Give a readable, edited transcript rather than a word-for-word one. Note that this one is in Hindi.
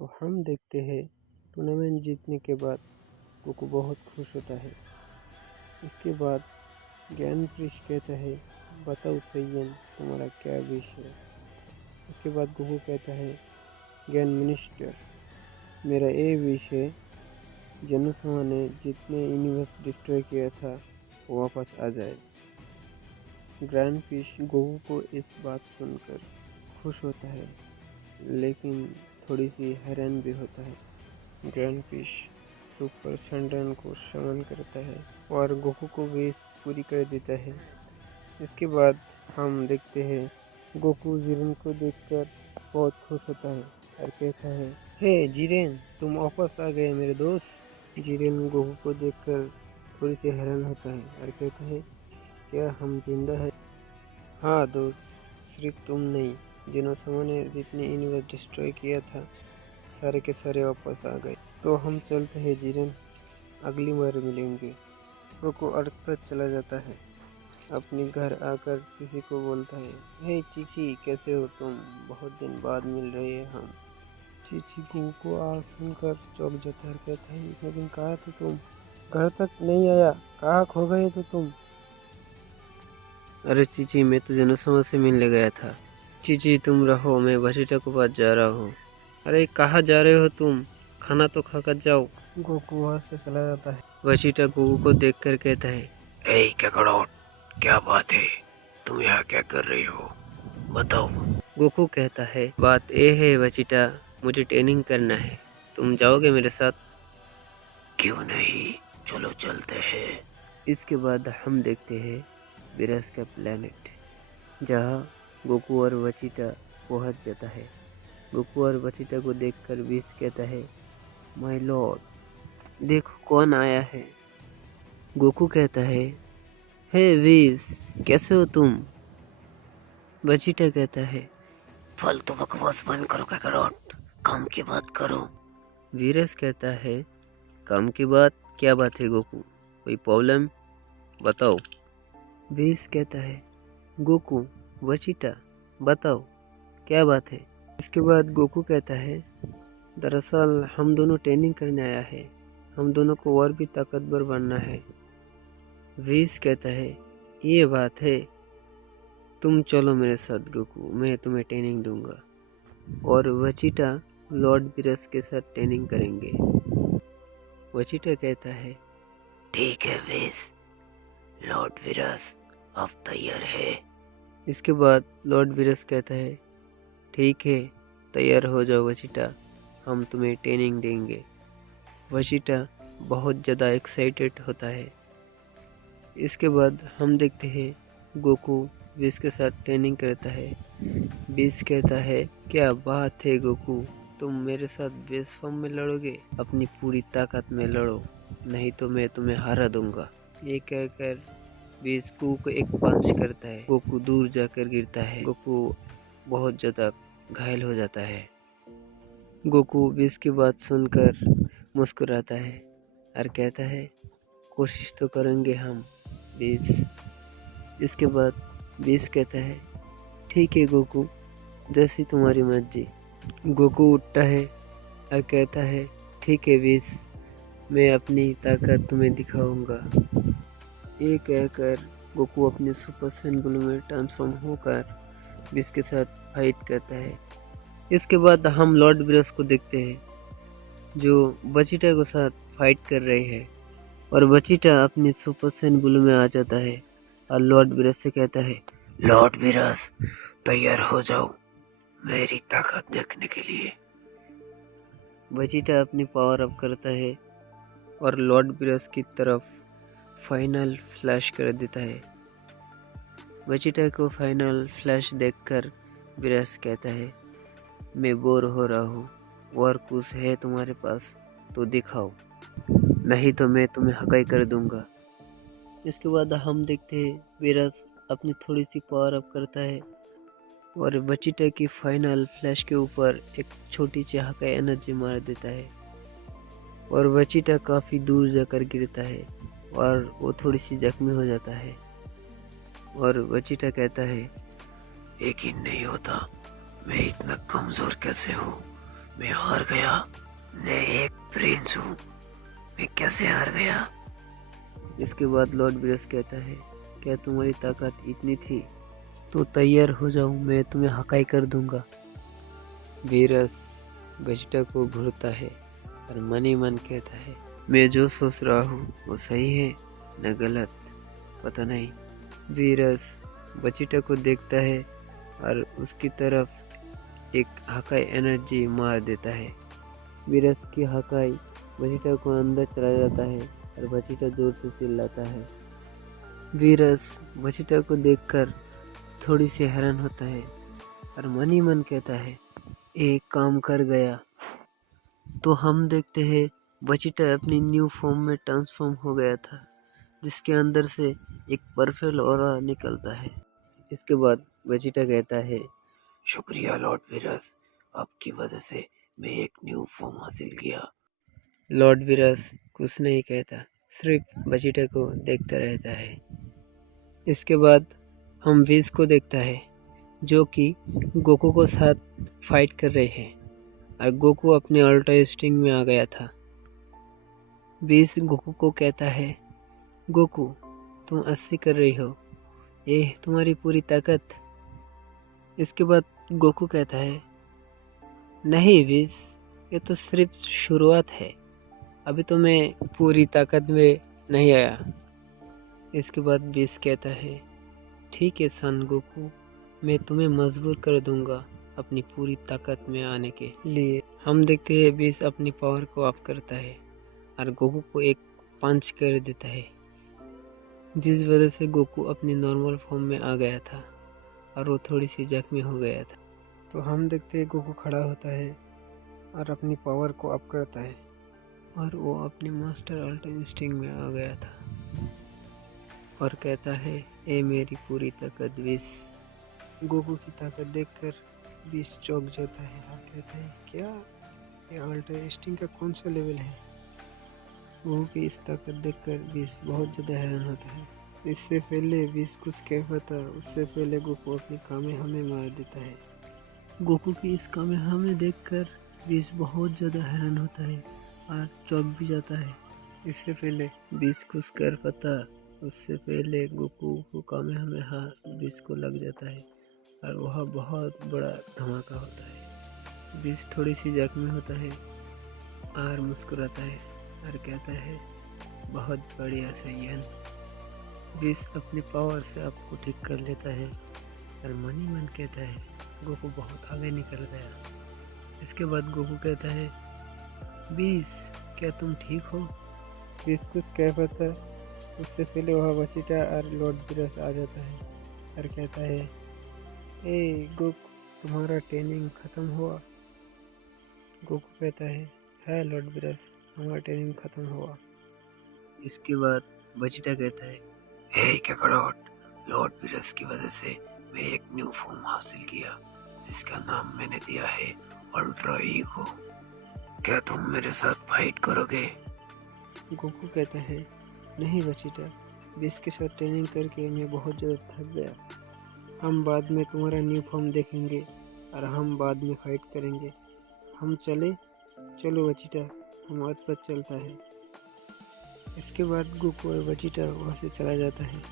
तो हम देखते हैं टूर्नामेंट जीतने के बाद गोकू बहुत खुश होता है। इसके बाद ज्ञान पृष्ठ कहता है, बताओ सैयन तुम्हारा क्या विश है। उसके बाद गोकू कहता है, ज्ञान मिनिस्टर मेरा ये विश है, जनोसमा ने जितने यूनिवर्स डिस्ट्रॉय किया था वो वापस आ जाए। ग्रैंड फिश गोकू को इस बात सुनकर खुश होता है, लेकिन थोड़ी सी हैरान भी होता है। ग्रैंड फिश सुपर संडन को समन करता है और गोकू को विश पूरी कर देता है। इसके बाद हम देखते हैं गोकू जिरेन को देखकर बहुत खुश होता है और कहता है, हे जिरेन तुम वापस आ गए मेरे दोस्त। जिरेन गोकू को देखकर थोड़ी सी हैरान होता है और कहता है, क्या हम जिंदा हैं? हाँ दोस्त, सिर्फ तुम नहीं, जिनोसमा ने जितने यूनिवर्स डिस्ट्रॉय किया था सारे के सारे वापस आ गए। तो हम चलते हैं जिरेन, अगली बार मिलेंगे। गोकू अर्थ पर चला जाता है। अपने घर आकर चीची को बोलता है, हे चीची कैसे हो तुम, बहुत दिन बाद मिल रहे हैं हम। चीची गोकू को आवाज सुनकर चौंक जाता है, कहता है, इतने दिन कहाँ थे तुम, घर तक नहीं आया, कहाँ खो गए तो तुम। अरे चीची मैं तो जनोसमा से मिलने गया था। चीची तुम रहो, मैं वशिटा के पास जा रहा हूँ। अरे कहाँ जा रहे हो तुम, खाना तो खाकर जाओ। गोकू वहाँ से चला जाता है। वशिटा गोकू को देखकर कहता है, ए कैकड़ोट, क्या बात है, तुम यहाँ क्या कर रही हो, बताओ। गोकू कहता है, बात ये है वशिटा, मुझे ट्रेनिंग करना है, तुम जाओगे मेरे साथ? क्यों नहीं, चलो चलते हैं। इसके बाद हम देखते हैं विरस का प्लेनेट, जहाँ गोकू और वशिटा पहुँच जाता है। गोकू और वशिटा को देखकर विश कहता है, माय लॉर्ड देखो कौन आया है। गोकू कहता है, हे विश कैसे हो तुम। वशिटा कहता है, फालतू बकवास बंद करो कैकड़ोट, काम की बात करो। वीरस कहता है, काम की बात, क्या बात है गोकू, कोई प्रॉब्लम बताओ। विश कहता है, गोकू वशिटा बताओ क्या बात है। इसके बाद गोकू कहता है, दरअसल हम दोनों ट्रेनिंग करने आया है, हम दोनों को और भी ताकतवर बनना है। विश कहता है, ये बात है, तुम चलो मेरे साथ गोकू, मैं तुम्हें ट्रेनिंग दूंगा। और वशिटा लॉर्ड वीरस के साथ ट्रेनिंग करेंगे। वशिटा कहता है, ठीक है वेस, लॉर्ड वीरस अब तैयार है। इसके बाद लॉर्ड वीरस कहता है, ठीक है तैयार हो जाओ वशिटा, हम तुम्हें ट्रेनिंग देंगे। वशिटा बहुत ज़्यादा एक्साइटेड होता है। इसके बाद हम देखते हैं गोकू विश के साथ ट्रेनिंग करता है। विश कहता है, क्या बात है गोकू, तुम मेरे साथ बेस फॉर्म में लड़ोगे, अपनी पूरी ताकत में लड़ो, नहीं तो मैं तुम्हें हरा दूंगा। ये कहकर विश गोकू को एक पंच करता है। गोकू दूर जाकर गिरता है। गोकू बहुत ज़्यादा घायल हो जाता है। गोकू विश की बात सुनकर मुस्कुराता है और कहता है, कोशिश तो करेंगे हम विश। इसके बाद विश कहता है, ठीक है गोकू, जैसी तुम्हारी मर्जी। गोकू उठता है और कहता है, ठीक है विश, मैं अपनी ताकत तुम्हें दिखाऊंगा। ये कहकर गोकू अपने सुपर सैयन ब्लू में ट्रांसफॉर्म होकर विश के साथ फाइट करता है। इसके बाद हम लॉर्ड वीरस को देखते हैं, जो वशिटा के साथ फाइट कर रहे हैं। और वशिटा अपने सुपर सैयन ब्लू में आ जाता है और लॉर्ड वीरस से कहता है, लॉर्ड वीरस तैयार हो जाओ मेरी ताकत देखने के लिए। वशिटा अपनी पावर अप करता है और लॉर्ड वीरस की तरफ फाइनल फ्लैश कर देता है। वशिटा को फाइनल फ्लैश देखकर वीरस कहता है, मैं बोर हो रहा हूँ, और कुछ है तुम्हारे पास तो दिखाओ, नहीं तो मैं तुम्हें हकाई कर दूंगा। इसके बाद हम देखते हैं वीरस अपनी थोड़ी सी पावर अप करता है और वशिटा की फाइनल फ्लैश के ऊपर एक छोटी सी हकाई एनर्जी मार देता है और वशिटा काफ़ी दूर जाकर गिरता है और वो थोड़ी सी जख्मी हो जाता है। और वशिटा कहता है, यकीन नहीं होता मैं इतना कमजोर कैसे हूँ, मैं हार गया? मैं एक प्रिंस हूँ, मैं कैसे हार गया? इसके बाद लॉर्ड ब्रेस कहता है, क्या तुम्हारी ताकत इतनी थी? तो तैयार हो जाओ, मैं तुम्हें हकाई कर दूंगा। वीरस वेजिटा को घूरता है और मन ही मन कहता है, मैं जो सोच रहा हूँ वो सही है न गलत, पता नहीं। वीरस वेजिटा को देखता है और उसकी तरफ एक हकाई एनर्जी मार देता है। वीरस की हकाई वेजिटा को अंदर चला जाता है और वेजिटा जोर से चिल्लाता है। वीरस वेजिटा को देखकर थोड़ी सी हैरान होता है और मन ही मन कहता है, एक काम कर गया। तो हम देखते हैं वेजिटा अपनी न्यू फॉर्म में ट्रांसफॉर्म हो गया था, जिसके अंदर से एक पर्पल ऑरा निकलता है। इसके बाद वेजिटा कहता है, शुक्रिया लॉर्ड वीरस, आपकी वजह से मैं एक न्यू फॉर्म हासिल किया। लॉर्ड वीरस कुछ नहीं कहता, सिर्फ वेजिटा को देखता रहता है। इसके बाद हम विज को देखता है, जो कि गोकू को साथ फाइट कर रहे हैं और गोकू अपने अल्ट्रा स्टिंग में आ गया था। विज गोकू को कहता है, गोकू तुम 80 कर रही हो, ये तुम्हारी पूरी ताकत? इसके बाद गोकू कहता है, नहीं विज, ये तो सिर्फ शुरुआत है, अभी तो मैं पूरी ताकत में नहीं आया। इसके बाद विज कहता है, ठीक है सन गोकू, मैं तुम्हें मजबूर कर दूंगा अपनी पूरी ताकत में आने के लिए। हम देखते हैं विज अपनी पावर को ऑफ करता है और गोकू को एक पंच कर देता है, जिस वजह से गोकू अपनी नॉर्मल फॉर्म में आ गया था और वो थोड़ी सी जख्मी हो गया था। तो हम देखते हैं गोकू खड़ा होता है और अपनी पावर को अप करता है और वो अपने मास्टर अल्ट्रा इंस्टिंक्ट में आ गया था और कहता है, ए मेरी पूरी ताकत विज। गोकू की ताकत देखकर विज चौंक जाता है और कहता है, क्या ये अल्ट्रा इंस्टिंक्ट का कौन सा लेवल है? गोकू की इस ताकत देखकर विज बहुत ज़्यादा हैरान होता है। इससे पहले विज कुछ कह पाता, उससे पहले गोकू अपनी कामेहामे मार देता है। गोकू की इस कामेहामे देखकर विज बहुत ज़्यादा हैरान होता है और चौंक भी जाता है। इससे पहले विज कुछ कर पाता, उससे पहले गोकू को कामेहामेहा विज को लग जाता है और वह बहुत बड़ा धमाका होता है। विज थोड़ी सी जख्मी होता है और मुस्कुराता है और कहता है, बहुत बढ़िया सैयन। विज अपनी पावर से आपको ठीक कर लेता है और मन ही मन कहता है, गोकू बहुत आगे निकल गया। इसके बाद गोकू कहता है, विज क्या तुम ठीक हो? विज कुछ कह पाता, उससे पहले वह वेजिटा और लॉर्ड वीरस आ जाता है और कहता है, ए गोकू, तुम्हारा ट्रेनिंग खत्म हुआ? गोकू कहता है लॉर्ड वीरस, हमारा ट्रेनिंग खत्म हुआ। इसके बाद वेजिटा कहता है, हे कैकारोट, लॉर्ड वीरस की वजह से मैं एक न्यू फॉर्म हासिल किया, जिसका नाम मैंने दिया है अल्ट्रा ईगो। क्या तुम मेरे साथ फाइट करोगे? गोकू कहता है, नहीं वेजिटा, विज के साथ ट्रेनिंग करके मैं बहुत ज़्यादा थक गया। हम बाद में तुम्हारा न्यू फॉर्म देखेंगे और हम बाद में फाइट करेंगे। हम चले? चलो वेजिटा, हमारे पास चलता है। इसके बाद गोकू और वेजिटा वहाँ से चला जाता है।